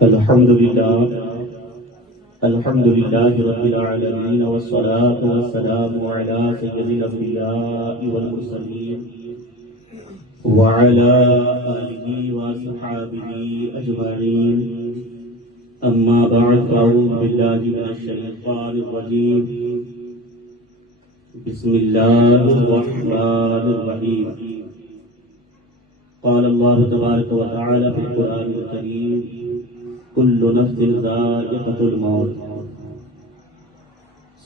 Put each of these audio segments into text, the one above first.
الحمد لله رب العالمين والصلاة والسلام على سيد الأنبياء والمرسلين وعلى آله وصحبه أجمعين أما بعد فأعوذ بالله من الشيطان الرجيم بسم الله الرحمن الرحيم قال الله تبارك وتعالى في القرآن الكريم كل نفس ذائقة الموت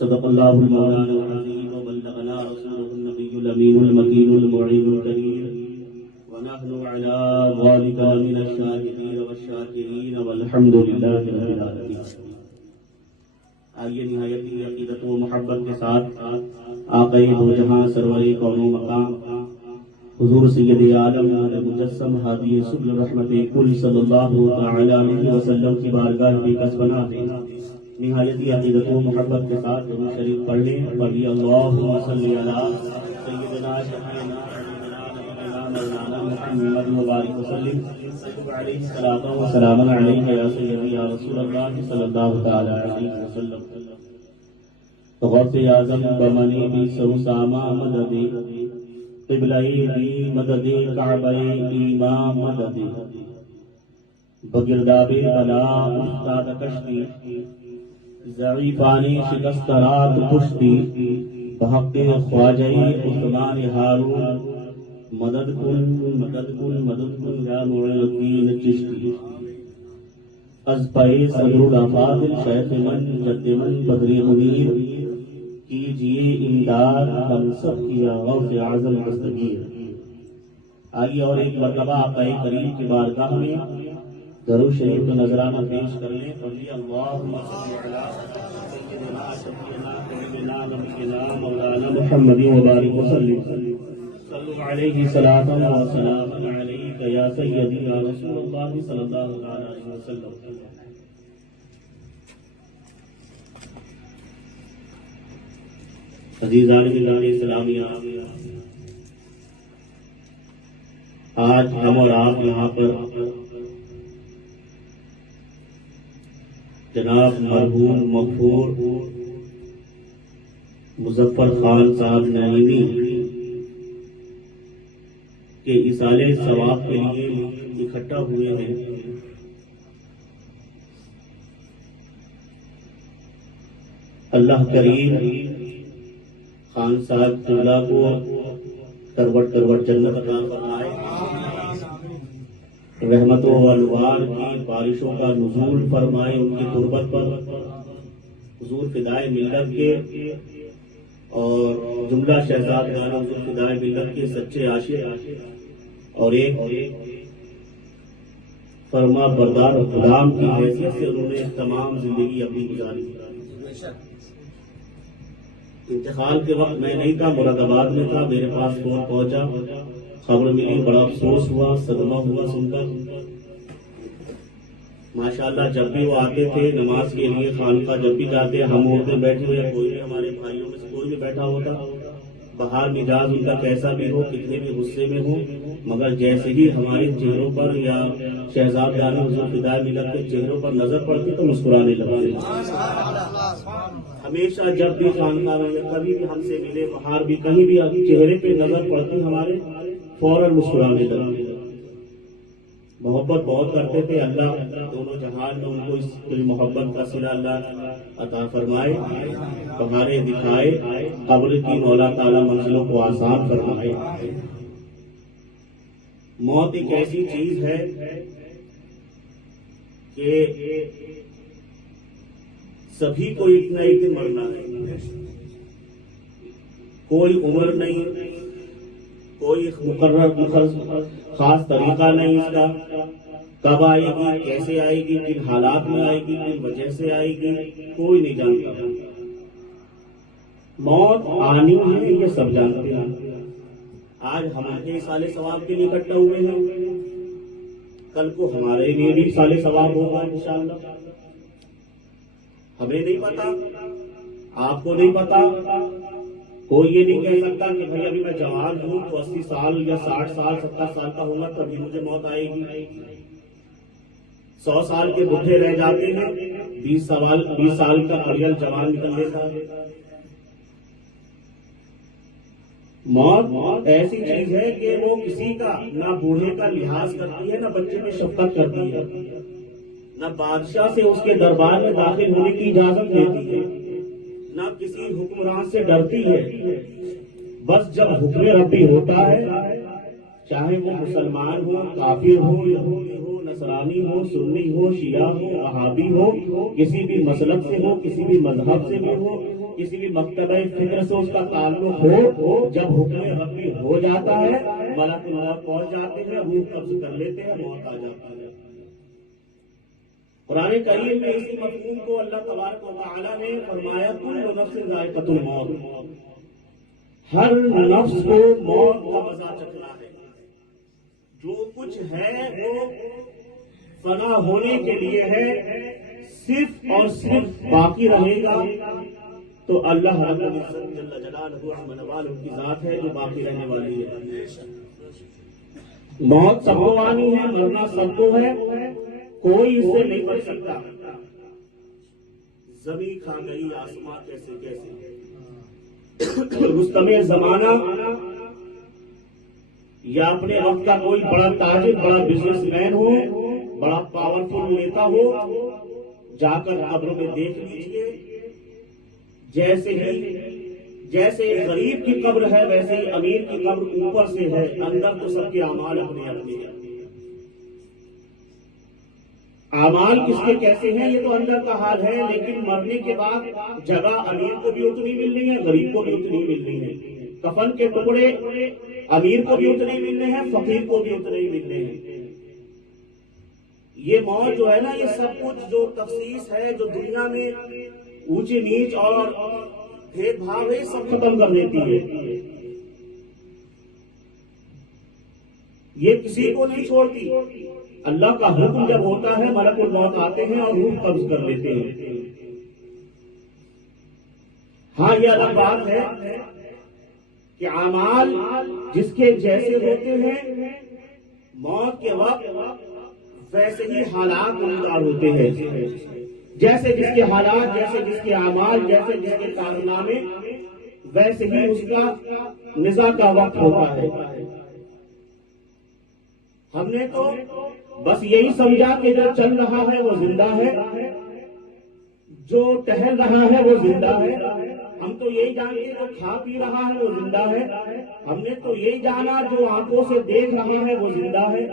صدق الله المولانا العظيم وبلغنا رسوله النبي الأمين المكين المعين الكريم ونحن على ذلك من الشاهدين والشاكرين والحمد لله رب العالمين. آئیے نہایت ہی عقیدت و محبت کے ساتھ آقا دو جہاں سرور کون و مقام حضور سید عالم مجسم ہادی سبل رحمت کل صلی اللہ تعالی علیہ وسلم کی بارگاہ بھی قصبنا دے. نہایت ہی عقیدت و محبت کے ساتھ درود شریف پڑھ لیں. پڑھی اللہم صلی علی سیدنا شفیعنا مولانا محمد مبارک وسلم علیہ الصلوۃ والسلام علیہ یا سیدی یا رسول اللہ صلی اللہ تعالی علیہ وسلم. غوث اعظم بمنی بھی سوسامہ مدد قبلئی بھی مدد کعبئی امام مدد بگرداب بلا استاد کشتی ضعیفانی شکست رات پشتی بحق خواجئی عثمان ہارون مدد کن مدد کن مدد کن یا معین الدین چشتی از پائے صدر الافاضل شیخ من جد من بدر منیر کیجئے امداد ہم سب کی غوث اعظم دستگیر. آئیے اور ایک مرتبہ آقا کریم کی بارگاہ میں درود شریف کا نذرانہ پیش کر لیں. پڑھیے اللہم صلی علی سیدنا شفیعنا حبیبنا نبینا مولانا محمد مبارک وسلم صلو علیہ صلاۃ و سلام علیک یا سیدی یا رسول اللہ صلی اللہ علیہ وسلم. عزیزان باللہ اسلامیہ، آج ہم اور آپ یہاں پر جناب مرحوم مغفور مظفر خان صاحب نعیمی کے ایصال ثواب کے لیے اکٹھا ہوئے ہیں. اللہ کریم خان صاحب قبلہ کو کروٹ کروٹ جنت عطا فرمائے، رحمتوں و انوار کی بارشوں کا نزول فرمائے ان کی تربت پر. حضور فدائے ملت کے اور جملہ شہزادگان حضور فدائے ملت کے سچے عاشق اور ایک فرما بردار غلام کی حیثیت سے انہوں نے تمام زندگی اپنی گزاری. انتقال کے وقت میں نہیں تھا، مراد آباد میں تھا. میرے پاس فون پہنچا، خبر ملی، بڑا افسوس ہوا، صدمہ ہوا سن کر. ماشاءاللہ جب بھی وہ آتے تھے نماز کے لیے خانقاہ جب بھی جاتے، ہم عورتیں بیٹھے ہوئے، کوئی بھی ہمارے بھائیوں میں سے کوئی بھی بیٹھا ہوتا، باہر مزاج ان کا کیسا بھی ہو، کتنے بھی غصے میں ہو، مگر جیسے ہی ہمارے چہروں پر یا شہزادگان حضور فدائے ملت کے چہروں پر نظر پڑتی تو مسکرانے لگتے. ہمیشہ جب بھی خانقاہ میں کبھی بھی ہم سے ملے، باہر بھی کہیں بھی چہرے پہ نظر پڑتی ہمارے فوراً مسکرانے لگتے. محبت بہت کرتے تھے. اللہ دونوں جہان میں ان کو اس محبت کا صلہ اللہ عطا فرمائے، ہمارے دکھائے، قبر کی مولا تعالیٰ منزلوں کو آسان فرمائے. موت ایک ایسی چیز ہے کہ سبھی کو ایک نہ ایک دن مرنا ہے. کوئی عمر نہیں، کوئی مقرر خاص طریقہ نہیں اس کا. کب آئے گی، کیسے آئے گی، کن حالات میں آئے گی، کن وجہ سے آئے گی، کوئی نہیں جانتا. موت آنی ہے یہ سب جانتے ہیں. آج ہمارے ایصال ثواب کے لیے اکٹھا ہوئے ہیں، کل کو ہمارے لیے بھی ایصال ثواب ہوگا انشاءاللہ. ہمیں نہیں پتا، آپ کو نہیں پتا، کوئی یہ نہیں کہہ سکتا کہ بھائی ابھی میں جوان ہوں تو 80 سال یا 60 سال 70 سال کا ہوں گا تبھی مجھے موت آئے گی. 100 سال کے بڈھے رہ جاتے ہیں، 20 سال کا اریل جوان نکل لیتا ہے۔ موت ایسی چیز ہے کہ وہ کسی کا نہ بوڑھے کا لحاظ کرتی ہے، نہ بچے میں شفقت کرتی ہے، نہ بادشاہ سے اس کے دربار میں داخل ہونے کی اجازت دیتی ہے، نہ کسی حکمران سے ڈرتی ہے۔ بس جب حکم ربی ہوتا ہے، چاہے وہ مسلمان ہو، کافر ہو، یہودی ہو، نصرانی ہو، سنی ہو، شیعہ ہو، وہابی ہو، کسی بھی مسلک سے ہو، کسی بھی مذہب سے بھی ہو، کسی بھی مکتبہ فکر سے اس کا تعلق ہو، جب حکم ربی ہو جاتا ہے، ملک موت پہنچ جاتے ہیں، روح قبض کر لیتے ہیں، موت آ جاتی ہے۔ قرآن کریم میں اسی مفہوم کو اللہ تبارک و تعالیٰ نے فرمایا کل نفس ذائقۃ الموت، ہر نفس کو موت کا مزہ چکھنا ہے۔ جو کچھ ہے وہ فنا ہونے کے لیے ہے، صرف اور صرف باقی رہے گا تو اللہ رب العزت جل جلالہ عظم نوال کی ذات ہے جو باقی رہنے والی ہے۔ موت سب کو آنی ہے، مرنا سب کو ہے، کوئی اس سے نہیں بچ سکتا۔ زمین کھا گئی آسماں کیسے کیسے، رستم زمانہ یا اپنے وقت کا کوئی بڑا تاجر، بڑا بزنس مین ہو، بڑا پاورفل نیتا ہو، جا کر قبر میں دیکھ لیجیے، جیسے غریب کی قبر ہے ویسے ہی امیر کی قبر اوپر سے ہے، اندر تو سب کے اعمال اپنے اپنے ہیں۔ اعمال کس کے کیسے ہیں یہ تو اندر کا حال ہے، لیکن مرنے کے بعد جگہ امیر کو بھی اتنی ملنی ہے، غریب کو بھی اتنی ملنی ہے، کفن کے ٹکڑے امیر کو بھی اتنے ملنے ہیں، فقیر کو بھی اتنے ہی ملنے ہیں۔ یہ موت جو ہے نا، یہ سب کچھ جو تخصیص ہے، جو دنیا میں اونچی نیچ اور بھید بھاو ہے، سب ختم کر دیتی ہے۔ یہ کسی کو نہیں چھوڑتی۔ اللہ کا حکم جب ہوتا ہے، ملک الموت آتے ہیں اور روح قبض کر لیتے ہیں۔ ہاں یہ الگ بات ہے کہ اعمال جس کے جیسے ہوتے ہیں، موت کے وقت ویسے ہی حالات منظر ہوتے ہیں، جیسے جس کے حالات، جیسے جس کے اعمال، جیسے جس کے کارنامے، ویسے ہی اس کا نزاع کا وقت ہوتا ہے۔ ہم نے تو بس یہی سمجھا کہ جو چل رہا ہے وہ زندہ ہے، جو ٹہل رہا ہے وہ زندہ ہے۔ ہم تو یہی جانتے جو کھا پی رہا ہے وہ زندہ ہے۔ ہم نے تو یہی جانا جو آنکھوں سے دیکھ رہا ہے وہ زندہ ہے۔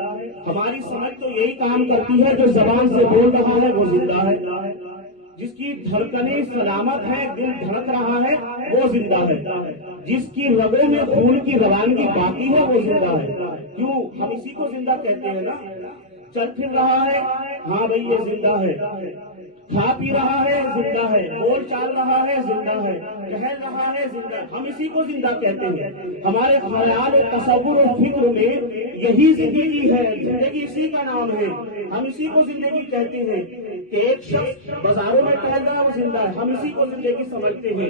ہماری سمجھ تو یہی کام کرتی ہے، جو زبان سے بول رہا ہے وہ زندہ ہے، جس کی دھڑکنیں سلامت ہے، دل دھڑک رہا ہے وہ زندہ ہے، جس کی رگوں میں خون کی روانگی باقی ہے وہ زندہ ہے۔ کیوں؟ ہم اسی کو زندہ کہتے ہیں نا۔ چل پھر رہا ہے، ہاں بھائی یہ زندہ ہے، کھا پی رہا ہے زندہ ہے، بول چال رہا ہے زندہ ہے، ٹہل رہا ہے زندہ ہے، ہم اسی کو زندہ کہتے ہیں۔ ہمارے خیال و تصور و فکر میں یہی زندگی ہے، زندگی اسی کا نام ہے، ہم اسی کو زندگی کہتے ہیں۔ کہ ایک شخص بازاروں میں ٹہل رہا وہ زندہ ہے، ہم اسی کو زندگی سمجھتے ہیں،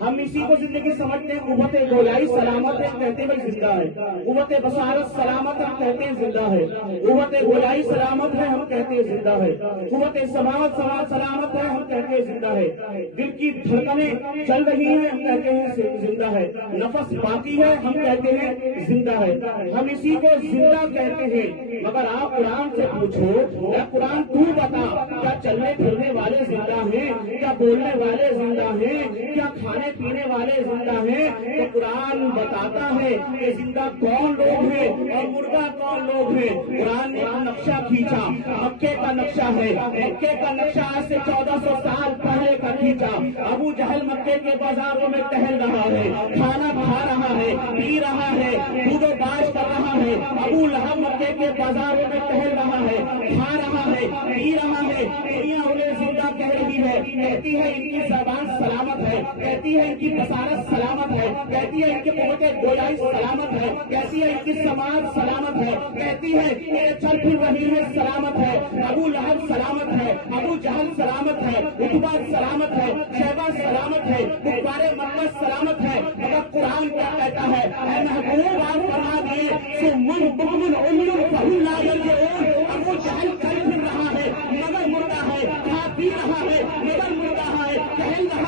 ہم اسی کو زندگی سمجھتے ہیں۔ قوت گویائی سلامت ہے کہتے ہیں زندہ ہے، قوت بصارت سلامت ہم کہتے ہیں زندہ ہے، قوت گویائی سلامت ہے ہم کہتے ہیں زندہ ہے، قوت سماوت سلامت ہے ہم کہتے ہیں زندہ ہے، دل کی دھڑکنیں چل رہی ہیں ہم کہتے ہیں زندہ ہے، نفس باقی ہے ہم کہتے ہیں زندہ ہے، ہم اسی کو زندہ کہتے ہیں۔ مگر آپ قرآن سے پوچھو، یا قرآن تو بتا، کیا چلنے پھرنے والے زندہ ہیں؟ کیا بولنے والے زندہ ہیں؟ کیا کھانے پینے والے زندہ ہیں؟ تو قرآن بتاتا ہے کہ زندہ کون لوگ ہیں اور مردہ کون لوگ ہیں۔ قرآن نے نقشہ کھینچا، مکے کا نقشہ ہے، مکے کا نقشہ آج سے 1400 سال پہلے کا کھینچا۔ ابو جہل مکے کے بازاروں میں ٹہل رہا ہے، کھانا کھا رہا ہے، پی رہا ہے، دودھ و باش کر رہا ہے۔ ابو لہب مکے کے بازاروں میں ٹہل رہا ہے، کھا رہا ہے، پی رہا ہے، دنیا انہیں زندہ کہہ رہی ہے، کہتی ہے ان کی زبان سلامت ہے، کہتی ہے ان کی بصارت سلامت ہے، کہتی ہے ان کی قوت گویائی سلامت ہے، کہتی ہے ان کی سماعت سلامت ہے، کہتی ہے یہ چل پھر رہی ہے سلامت ہے۔ ابو لہب سلامت ہے، ابو جہل سلامت ہے، عتبہ سلامت ہے، شیبہ سلامت ہے، کفار مکہ سلامت ہے۔ مگر قرآن کیا کہتا ہے؟ اے محبوب آپ فرما دیے سمن بکمن عمی فہم لا یرجعون۔ ابو جہل چل پھر رہا ہے،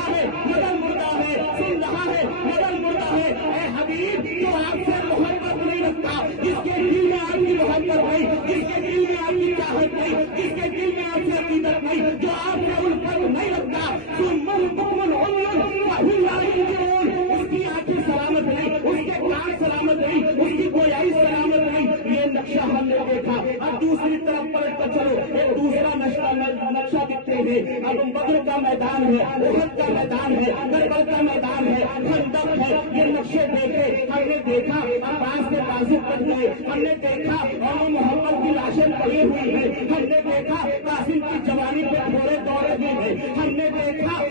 رہا ہے مگر مردہ ہے، سن رہا ہے مگر مردہ ہے۔ اے حبیب جو آپ سے محبت نہیں رکھتا، جس کے دل میں آپ کی محبت نہیں، جس کے دل میں آپ کی چاہت نہیں، جس کے دل میں آپ سے عقیدت نہیں، جو آپ سے الفت نہیں رکھتا، اس کی آنکھیں سلامت نہیں، اس کے کان سلامت نہیں، اس کی گویائی سلامت نہیں۔ یہ نقشہ ہم نے دیکھا۔ اب دوسری طرف پلٹ کر چلو، ایک دوسرا نقشہ دکھتے ہیں۔ اب بدر کا میدان ہے، احد کا میدان ہے، کربلا کا میدان ہے، خندق ہے۔ یہ نقشے دیکھے، ہم نے دیکھا عباس کے بازو کٹ گئے، ہم نے دیکھا اور محمد کی لاشیں پڑی ہوئی ہیں، ہم نے دیکھا قاسم کی جوانی پہ گھوڑے دوڑ رہے ہیں، ہم نے دیکھا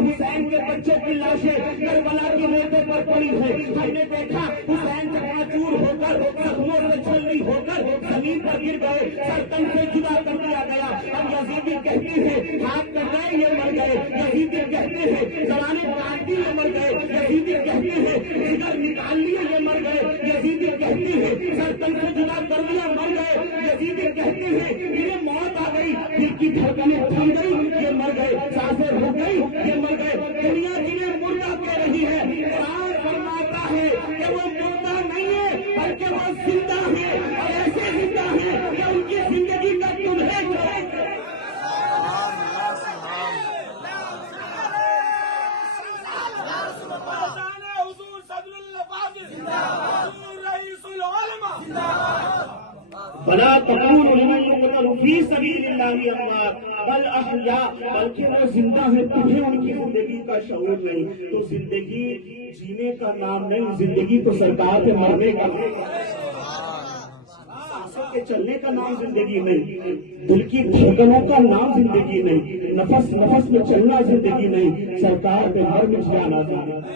حسین کے بچے کی لاشیں کربلا کی ریتوں پر پڑی ہے، ہم نے دیکھا حسین چکناچور ہو کر زخموں سے چھلنی ہو کر زمین پر گر گئے، سر تن سے جدا کر دیا گیا۔ اب یزیدی کہتی ہے ہاتھ کٹ گئے یہ مر گئے، یزیدی کہتے ہیں زبانیں کاٹ دی یہ مر گئے، یزیدی کہتے ہیں جگر نکال لیے یہ مر گئے، یزیدی کہتے ہیں سر تن سے جدا کر دیا مر گئے، یزیدی کہتے ہیں انہیں موت آ گئی، دل کی دھڑکنیں تھم گئی یہ مر گئے، سانسیں رک گئی یہ مر گئے۔ دنیا جنہیں مردہ کہہ رہی ہے، قرآن فرماتا ہے کہ وہ مردہ نہیں ہے بلکہ وہ زندہ ہے، اور ایسے زندہ ہے کہ ان کی زندگی کا تمہیں بلا تقولوا لمن يقتل في سبيل الله اموات بل احياء، بلکہ وہ زندہ ہیں، تمہیں ان کی زندگی کا شعور نہیں۔ تو زندگی جینے کا نام نہیں، زندگی تو سرکار کے مرنے کا نام، سانسوں کے چلنے کا نام زندگی نہیں، دل کی دھڑکنوں کا نام زندگی نہیں، نفس نفس میں چلنا زندگی نہیں، سرکار پہ مر مٹ جانا زندگی،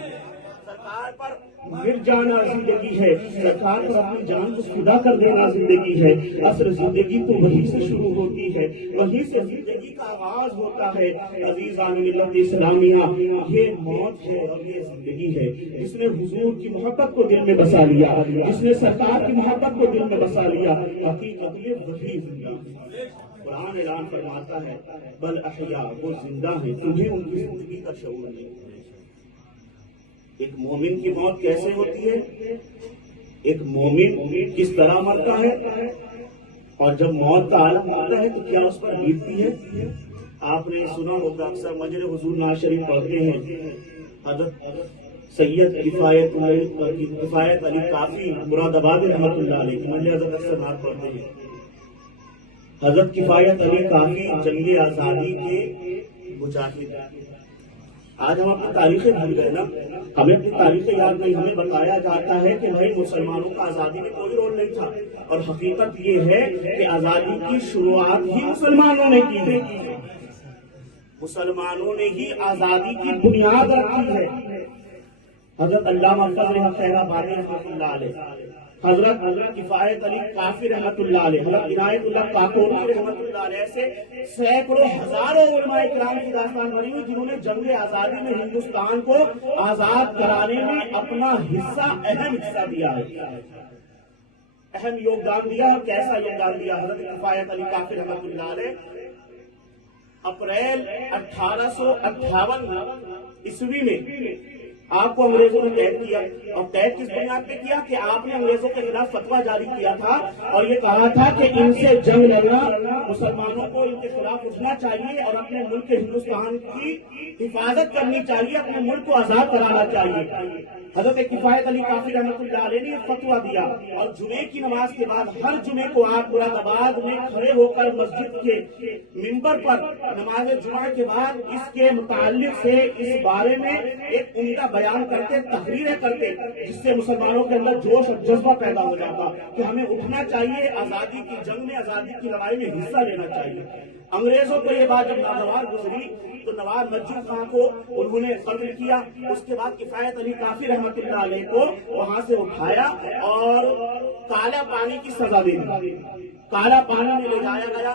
سرکار پر مر جانا زندگی ہے، سرکار پر اپنی جان کو فدا کر دینا زندگی ہے۔ اصل زندگی تو وہی سے شروع ہوتی ہے، وہی سے زندگی کا آغاز ہوتا ہے۔ عزیزان ملت اسلامیہ، یہ موت ہے اور یہ زندگی ہے۔ جس نے حضور کی محبت کو دل میں بسا لیا، جس نے سرکار کی محبت کو دل میں بسا لیا، حقیقت یہ وہی زندہ ہے۔ قرآن اعلان فرماتا ہے بل احیاء، وہ زندہ ہیں، تمہیں ان کی زندگی کا شعور نہیں۔ ایک مومن کی موت کیسے ہوتی ہے؟ ایک مومن کس طرح مرتا ہے اور جب موت کا عالم آتا ہے تو کیا اس پر بیتتی ہے؟ آپ نے سنا ہوگا، اکثر مجر حضور نواز شریف پڑھتے ہیں، حضرت سید کفایت علی کافی مراد آباد رحمۃ اللہ علیہ کی منڈے حضرت اکثر نعت پڑھتے ہیں۔ حضرت کفایت علی کافی جنگ آزادی کے مجاہد۔ آج ہم اپنی تاریخیں بھول گئے نا، ہمیں اپنی تاریخیں یاد نہیں، ہمیں بتایا جاتا ہے کہ بھائی مسلمانوں کا آزادی میں کوئی رول نہیں تھا، اور حقیقت یہ ہے کہ آزادی کی شروعات ہی مسلمانوں نے کی ہے، مسلمانوں نے ہی آزادی کی بنیاد رکھی ہے۔ حضرت علامہ فضل احمد خیر آبادی رحمۃ اللہ علیہ، حضرت کفایت علی کافی رحمۃ اللہ علیہ، حضرت عنایت اللہ کاکوری رحمۃ اللہ علیہ، ایسے سینکڑوں ہزاروں علماء کرام کی داستان بنی ہوئی جنہوں نے جنگ آزادی میں ہندوستان کو آزاد کرانے میں اپنا اہم حصہ دیا ہے، اہم یوگدان دیا۔ اور کیسا یوگدان دیا؟ حضرت کفایت علی کافی رحمۃ اللہ علیہ اپریل 1858 عیسوی میں آپ کو انگریزوں نے قید کیا، اور قید کس بنیاد پہ کیا کہ آپ نے انگریزوں کے خلاف فتویٰ جاری کیا تھا اور یہ کہا تھا کہ ان سے جنگ لڑنا، مسلمانوں کو ان کے خلاف اٹھنا چاہیے اور اپنے ملک ہندوستان کی حفاظت کرنی چاہیے، اپنے ملک کو آزاد کرانا چاہیے۔ حضرت کفایت علی کافی رحمۃ اللہ علیہ نے فتویٰ دیا، اور جمعے کی نماز کے بعد ہر جمعے کو آپ مراد آباد میں کھڑے ہو کر مسجد کے ممبر پر نماز جمعہ کے بعد اس کے متعلق سے اس بارے میں ایک عمدہ بیان کرتے، تقریریں کرتے، جس سے مسلمانوں کے اندر جوش اور جذبہ پیدا ہو جاتا کہ ہمیں اٹھنا چاہیے، آزادی کی جنگ میں، آزادی کی لڑائی میں حصہ لینا چاہیے۔ انگریزوں کو یہ بات جب ناگوار گزری تو نواب نجیب خان کو انہوں نے قتل کیا، اس کے بعد کفایت علی کافی رحمۃ اللہ علیہ کو وہاں سے اٹھایا اور کالا پانی کی سزا دے دی، کالا پانی میں لے جایا گیا،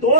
2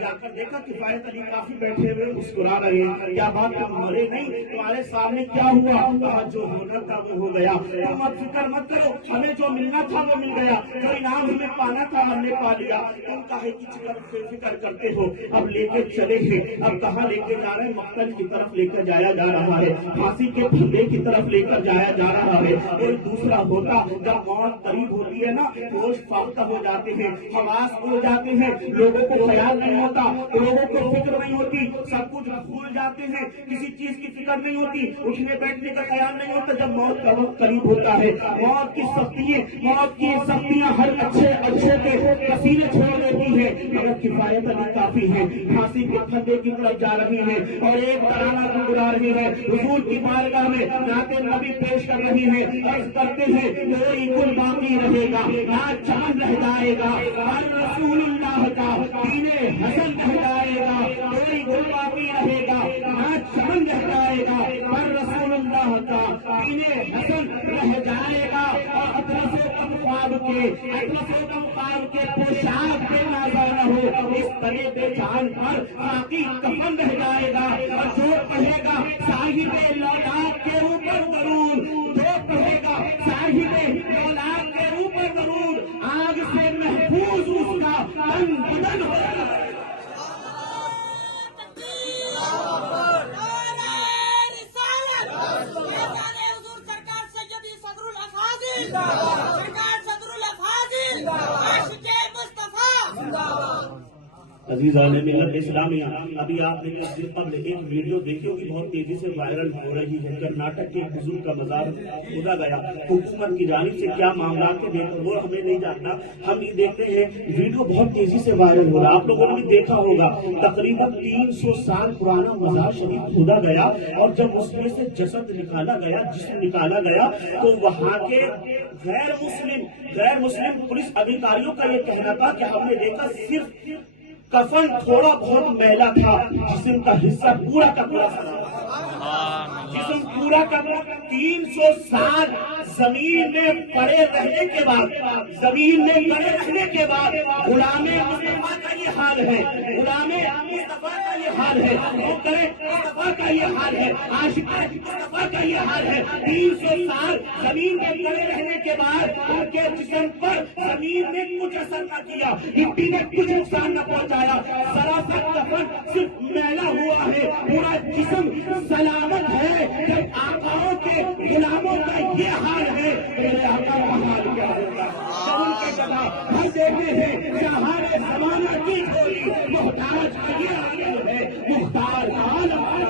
جا کر دیکھا کفایت علی کافی بیٹھے ہوئے مسکرا رہے ہیں، کیا بات تم مرے نہیں، تمہارے سامنے کیا ہوا؟ جو ہونا تھا وہ ہو گیا، تم مت فکر مت کرو، ہمیں جو ملنا تھا وہ مل گیا، جو انعام ہمیں پانا تھا ہم نے پا لیا، تم کاہے کی فکر کرتے ہو؟ اب لے کے چلے ہیں، اب کہاں لے کے جا رہے ہیں؟ مقتل کی طرف لے کر جایا جا رہا ہے، پھانسی کے پھندے کی طرف لے کر جایا جا رہا ہے۔ کوئی دوسرا ہوتا، جب موت قریب ہوتی ہے نا، ہوش فاقہ ہو جاتے ہیں، حواس ہو جاتے ہیں، لوگوں کو خیال نہیں ہوتا، لوگوں کو فکر نہیں ہوتی، سب کچھ بھول جاتے ہیں، کسی چیز کی فکر نہیں ہوتی، اٹھنے بیٹھنے کا خیال نہیں ہوتا۔ جب موت کا وقت قریب ہوتا ہے، موت کی سختیاں ہر اچھے کے پسینے چھوڑ دیتی ہیں، مگر کفایت علی کافی ہے، پھانسی کے پھندے کی طرف جا رہی ہے اور ایک ترانہ گنگنا رہی ہے، حضور کی بارگاہ میں نعت نبی پیش کر رہی ہے، عرض کرتے ہیں کوئی گل باقی رہے گا، نہ چاند رہ جائے گا، ہر رسول اللہ کا دین حسن رہ جائے گا، کوئی گل باقی رہے گا، نہ چاند رہ جائے گا، ہر رسول اللہ کا دین حسن رہ جائے گا۔ اور اطلس و کم خواب کے پوشاک پہ نازا نہ ہو، اس طرح بے جان پر باقی کفن رہ جائے گا، اور جو پڑھے گا صاحب لولاک کے اوپر ضرور، جو پڑھے گا صاحب لولاک کے اوپر ضرور، آگ سے محفوظ اس کا تن بدن ہوگا۔ عزیزان ملت اسلامیہ، ابھی آپ نے کچھ دن قبل ایک ویڈیو دیکھی ہوگی، بہت تیزی سے وائرل ہو رہی ہے، کرناٹک کے ایک بزرگ کا مزار کھودا گیا، حکومت کی جانب سے کیا معاملات کے دیکھ وہ ہمیں نہیں جاننا، ہم یہ دیکھتے ہیں ویڈیو بہت تیزی سے وائرل ہو رہا، آپ لوگوں نے بھی دیکھا ہوگا، تقریباً 300 سال پرانا مزار شریف کھودا گیا، اور جب اس میں سے جسد نکالا گیا، جسم نکالا گیا، تو وہاں کے غیر مسلم پولیس ادھیکاریوں کا یہ کہنا تھا کہ ہم نے دیکھا صرف کفن تھوڑا بہت میلا تھا، جسم کا حصہ پورا کا پورا جسم پورا کا 300 سال زمین میں پڑے رہنے کے بعد غلام مصطفیٰ کا یہ حال ہے، غلام مصطفیٰ کا یہ حال ہے، مصطفیٰ کا یہ حال ہے، عاشق مصطفیٰ کا یہ حال ہے، 300 سال زمین میں پڑے رہنے کے بعد ان کے جسم پر زمین نے کچھ اثر نہ کیا، مٹی نے کچھ نقصان نہ پہنچایا، ذرا سا کفن صرف میلا ہوا ہے، پورا جسم سلامت ہے۔ جب آقاؤں کے غلاموں کا یہ حال ہے، میرے آقا کا حال کیا ہوگا؟ جب ان کے جگہ ہم دیکھتے ہیں جہان زمانہ کی جھولی، محتاج کا یہ عالم ہے، مختار کا عالم ہے،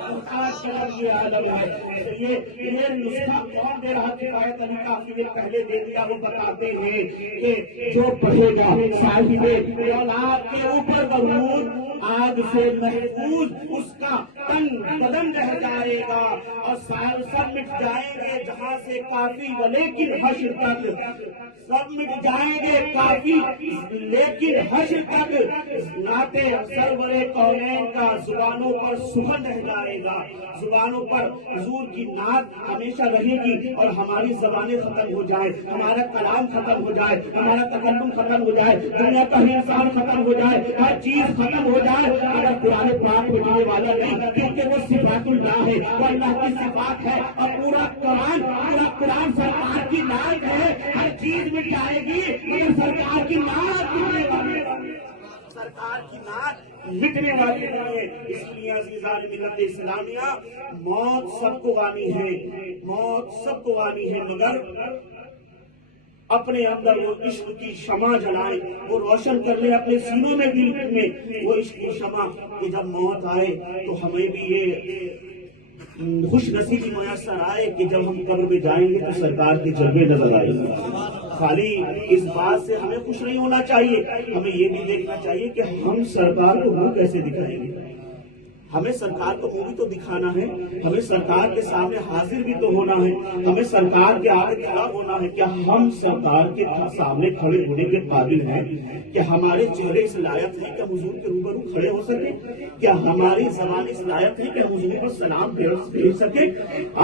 محتاج کا یہ عالم ہے۔ یہ نسخہ کون دے رہا؟ کفایت علی کافی نے پہلے دے دیا، وہ بتاتے ہیں کہ جو پڑھے گا صاحب لولاک کے اوپر ضرور، آگ سے محفوظ اس کا تن بدن رہ جائے گا، اور سب مٹ جائیں گے جہاں سے کافی، ولیکن حشر تک سب مٹ جائیں گے کافی، لیکن حشر تک نعت سرور کونین کا زبانوں پر سخن رہ جائے گا، زبانوں پر حضور کی نعت ہمیشہ رہے گی، اور ہماری زبانیں ختم ہو جائے، ہمارا کلام ختم ہو جائے، ہمارا تکلم ختم ہو جائے، دنیا کا انسان ختم ہو جائے، ہر چیز ختم ہو جائے، اگر قرآن پاک ہونے والا نہیں، کیونکہ وہ صفات اللہ ہے، وہ اللہ کی صفات ہے، اور پورا قرآن سرکار کی نعت ہے، ہر چیز مٹ جائے گی مگر سرکار کی نعت مٹنے والی ہے، سرکار کی نعت مٹنے والی نہیں ہے۔ اس لیے عزیزان ملت اسلامیہ، موت سب کو آنی ہے، موت سب کو آنی ہے، مگر اپنے اندر وہ عشق کی شمع جلائیں، وہ روشن کر لیں اپنے سینوں میں، دل میں وہ عشق کی شمع، کہ جب موت آئے تو ہمیں بھی یہ خوش نصیبی میسر آئے کہ جب ہم قبر میں جائیں گے تو سرکار کے جلوے نظر آئے گا۔ خالی اس بات سے ہمیں خوش نہیں ہونا چاہیے، ہمیں یہ بھی دیکھنا چاہیے کہ ہم سرکار کو منہ کیسے دکھائیں گے، ہمیں سرکار کو منہ بھی تو دکھانا ہے، ہمیں سرکار کے سامنے حاضر بھی تو ہونا ہے، ہمیں سرکار کے آگے کھڑا ہونا ہے۔ کیا ہم سرکار کے سامنے کھڑے ہونے کے قابل ہیں؟ کیا ہمارے چہرے اس لائق ہیں کہ حضور کے روبرو کھڑے ہو سکے؟ کیا ہماری زبان اس لائق ہے کہ حضور پر سلام بھیج سکے؟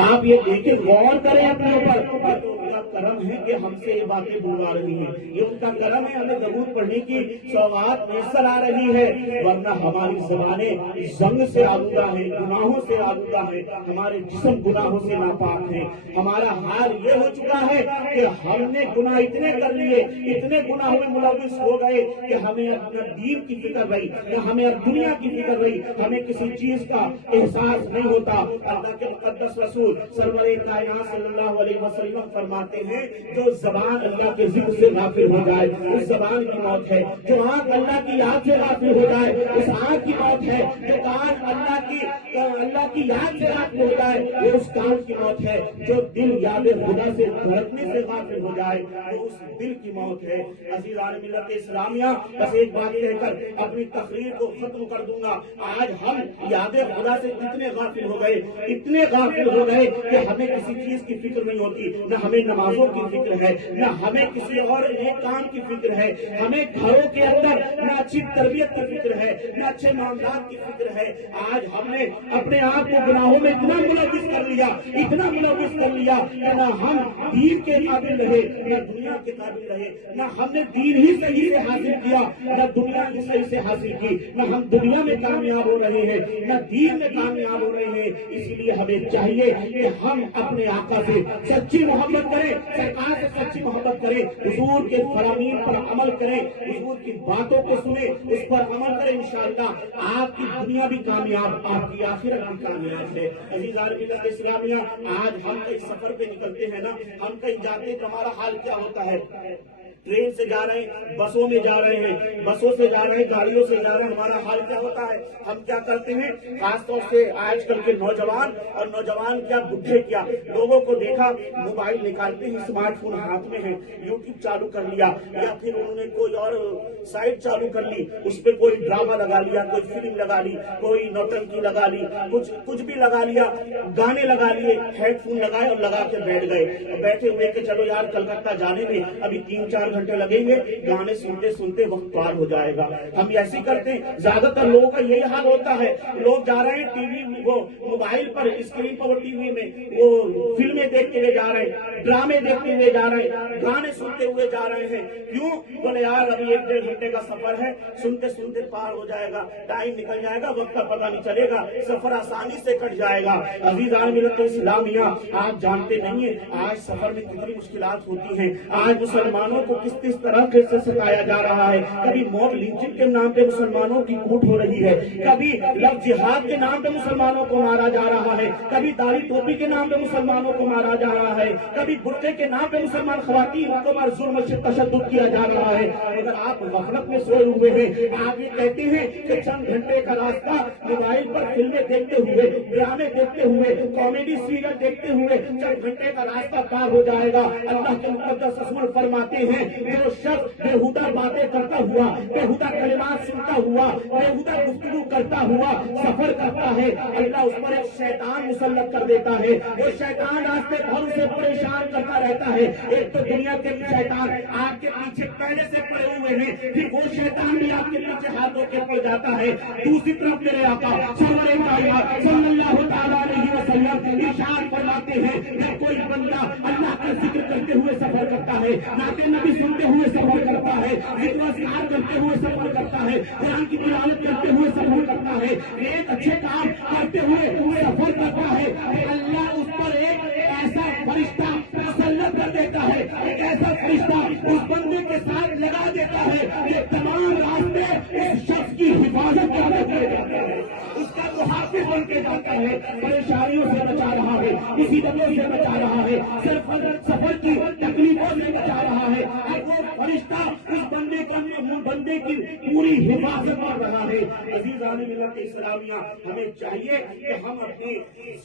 آپ یہ دیکھیں، غور کریں اپنے اوپر، کرم ہے کہ ہم سے یہ باتیں دور آ رہی ہیں، یہ ان کا کرم ہے ہمیں درود پڑھنے کی سوغات میسر آ رہی ہے، ورنہ ہماری زبانیں زنگ سے آلودہ ہیں، گناہوں سے آلودہ ہیں، ہمارے جسم گناہوں سے ناپاک ہیں۔ ہمارا حال یہ ہو چکا ہے کہ ہم نے گناہ اتنے کر لیے، اتنے گناہوں میں ملوث ہو گئے کہ ہمیں اپنا دین کی فکر رہی، ہمیں دنیا کی فکر رہی، ہمیں کسی چیز کا احساس نہیں ہوتا۔ اللہ کے مقدس رسول سرور کائنات صلی اللہ علیہ وسلم فرماتے ہیں جو زبان اللہ کے ذکر سے غافل ہو جائے اس زبان کی موت ہے، جو آنکھ اللہ کی یاد سے غافل ہو جائے اس آنکھ کی موت ہے، جو کان اللہ کی یاد سے غافل ہو جائے وہ اس کان کی موت ہے، جو دل یاد خدا سے دھڑکنے سے غافل ہو جائے وہ اس دل کی موت ہے۔ عزیزان ملت اسلامیہ، بس ایک بات کہہ کر اپنی تقریر کو ختم کر دوں گا۔ آج ہم یاد خدا سے اتنے غافل ہو گئے، اتنے غافل ہو گئے کہ ہمیں کسی چیز کی فکر نہیں ہوتی، نہ ہمیں نمازوں کی فکر ہے، نہ ہمیں کسی اور نیک کام کی فکر ہے، ہمیں گھروں کے اندر نہ اچھی تربیت کی فکر ہے، نہ اچھے معاملات کی فکر ہے۔ آج ہم نے اپنے آپ کو گناہوں میں اتنا ملوث کر لیا، اتنا ملوث کر لیا کہ نہ ہم دین کے قابل رہے نہ دنیا کے قابل رہے، نہ ہم نے دین ہی صحیح سے حاصل کیا نہ دنیا ہی صحیح سے حاصل کی، نہ ہم دنیا میں کامیاب ہو رہے ہیں نہ دین میں کامیاب ہو رہے ہیں۔ اسی لیے ہمیں چاہیے کہ ہم اپنے آقا سے سچی محبت کریں، سرکار سے سچی محبت کریں، حضور کے فرامین پر عمل کریں، حضور کی باتوں کو سنیں، اس پر عمل کریں، انشاءاللہ آپ کی دنیا بھی کامیاب، آپ کی آخرت بھی کامیاب ہے۔ عزیزان ملت اسلامیہ، آج ہم کئی سفر پہ نکلتے ہیں نا، ہم کہیں جاتے ہیں تو ہمارا حال کیا ہوتا ہے؟ ٹرین سے جا رہے ہیں، بسوں میں جا رہے ہیں، بسوں سے جا رہے ہیں، گاڑیوں سے جا رہے ہیں، ہمارا حال کیا ہوتا ہے؟ ہم کیا کرتے ہیں؟ خاص طور سے آج کل کے نوجوان اور نوجوان کیا بڈھے کیا لوگوں کو دیکھا موبائل نکالتے ہیں، اسمارٹ فون ہاتھ میں ہے، یوٹیوب چالو کر لیا یا پھر انہوں نے کوئی اور سائٹ چالو کر لی، اس پہ کوئی ڈرامہ لگا لیا، کوئی فلم لگا لی، کوئی نوٹنکی لگا لی، کچھ بھی لگا لیا، گانے لگا لیے، ہیڈ فون لگائے اور لگا کے بیٹھ گئے، بیٹھے ہوئے کہ چلو یار کلکتہ جانے میں ابھی 3-4 گھنٹے لگیں گے، گانے سنتے سنتے وقت پار ہو جائے گا۔ ہم ایسے کرتے ہیں، زیادہ تر لوگوں کا یہی حال ہوتا ہے، لوگ جا رہے ہیں ٹی وی وہ موبائل پر اسکرین پر ٹی وی میں وہ فلمیں دیکھتے ہوئے جا رہے ہیں، ڈرامے دیکھتے ہوئے جا رہے ہیں، گانے سنتے ہوئے جا رہے ہیں۔ کیوں؟ بولے یار ابھی 1-1.5 گھنٹے کا سفر ہے، سنتے سنتے پار ہو جائے گا، ٹائم نکل جائے گا، وقت کا پتہ نہیں چلے گا، سفر آسانی سے کٹ جائے گا۔ عزیزان ملت اسلامیہ، آپ جانتے نہیں ہیں آج سفر میں کتنی مشکلات ہوتی ہیں، آج مسلمانوں کو کس طرح سے ستایا جا رہا ہے۔ کبھی موب لنچنگ کے نام پہ مسلمانوں کی کوٹ ہو رہی ہے، کبھی لفظ جہاد کے نام پہ مسلمانوں کو مارا جا رہا ہے، کبھی داڑھی ٹوپی کے نام پہ مسلمانوں کو مارا جا رہا ہے، کبھی برقعے کے نام پہ مسلمان خواتین کو ظلم سے تشدد کیا جا رہا ہے۔ اگر آپ غفلت میں سوئے ہوئے ہیں، آپ یہ کہتے ہیں کہ چند گھنٹے کا راستہ موبائل پر فلمیں دیکھتے ہوئے، ڈرامے دیکھتے ہوئے، کامیڈی سیریل دیکھتے ہوئے چند گھنٹے کا راستہ پار ہو جائے گا۔ اللہ کے مقدس رسول فرماتے ہیں جو شخص بےہودہ باتیں کرتا ہوا، بےہودہ کلمات سنتا ہوا، بےہودہ گفتگو کرتا ہوا سفر کرتا ہے، اللہ اس پر ایک شیطان مسلط کر دیتا ہے۔ وہ شیطان راستے بھر اسے پریشان کرتا رہتا ہے۔ ایک تو دنیا کے شیطان آپ کے پیچھے پہلے سے پڑے ہوئے ہیں، پھر وہ شیطان بھی آپ کے پیچھے ہاتھوں کے پڑ جاتا ہے۔ دوسری طرف میرے آقا سرور کائنات صلی اللہ تعالیٰ علیہ وسلم ارشاد فرماتے ہیں کہ کوئی بندہ اللہ کا ذکر کرتے ہوئے سفر کرتا ہے، نعت نبی سنتے ہوئے سفر کرتا ہے، ذکر و اذکار کرتے ہوئے سفر کرتا ہے، قرآن کی تلاوت کرتے ہوئے سفر کرتا ہے، ایک اچھے کام کرتے ہوئے سفر کرتا ہے، اللہ اس پر ایک ایسا فرشتہ مسلط کر دیتا ہے، ایک ایسا فرشتہ اس بندے کے ساتھ لگا دیتا ہے کہ تمام راستے اس شخص کی حفاظت کرتے ہوئے جاتا ہے، اس کا محافظ بن کے جاتا ہے، پریشانیوں سے بچا رہا ہے، مصیبتوں سے بچا رہا ہے، صرف سفر کی تکلیفوں سے بچا رہا ہے، اب وہ فرشتہ اس بندے کی پوری حفاظت کر رہا ہے۔ عزیزان ملت اسلامیہ، ہمیں چاہیے کہ ہم اپنے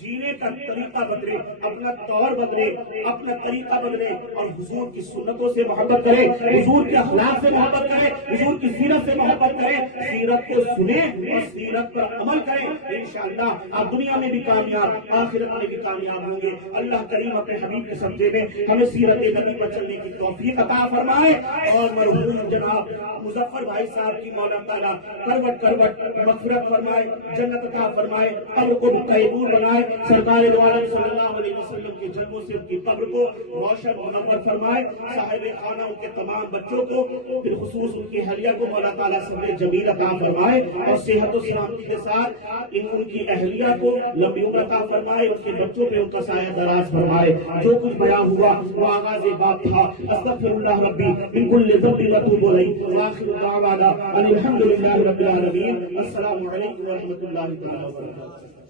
جینے کا طریقہ بدلے، اپنا طور بدلے، اپنا طریقہ بدلے اور حضور کی سنتوں سے محبت کریں، حضور کے اخلاق سے محبت کریں، حضور کی سیرت سے محبت کریں، سیرت کو سنیں اور سیرت پر عمل کریں، انشاءاللہ آپ دنیا میں بھی کامیاب، آخرت میں بھی کامیاب ہوں گے۔ اللہ کریم اپنے حبیب کے سبزے میں ہمیں سیرت نبی پر چلنے کی توفیق عطا فرمائے اور مرحوم جناب مظفر بھائی صاحب کی مولا تعالیٰ کروٹ کروٹ مغفرت فرمائے، جنت عطا فرمائے، قبر کو طیبور بنائے، سرکار دو عالم صلی اللہ علیہ وسلم کے جنموں سے ان کی قبر کو روشن منور فرمائے، صاحب خانہ ان کے تمام بچوں کو بالخصوص ان کی اہلیہ کو مولا تعالیٰ صبر جمیل عطا فرمائے، اور صحت و سلامتی کے ساتھ ان کی اہلیہ کو لمبی عمر عطا فرمائے، ان کے بچوں پہ ان کا سایہ دراز فرمائے۔ جو کچھ بیان ہوا وہ آغاز بات تھا، استغفر اللہ ربی من کل ذنب واتوب الیہ، وآخر دعوانا ان الحمد للہ رب العالمین۔ السلام علیکم ورحمۃ اللہ وبرکاتہ۔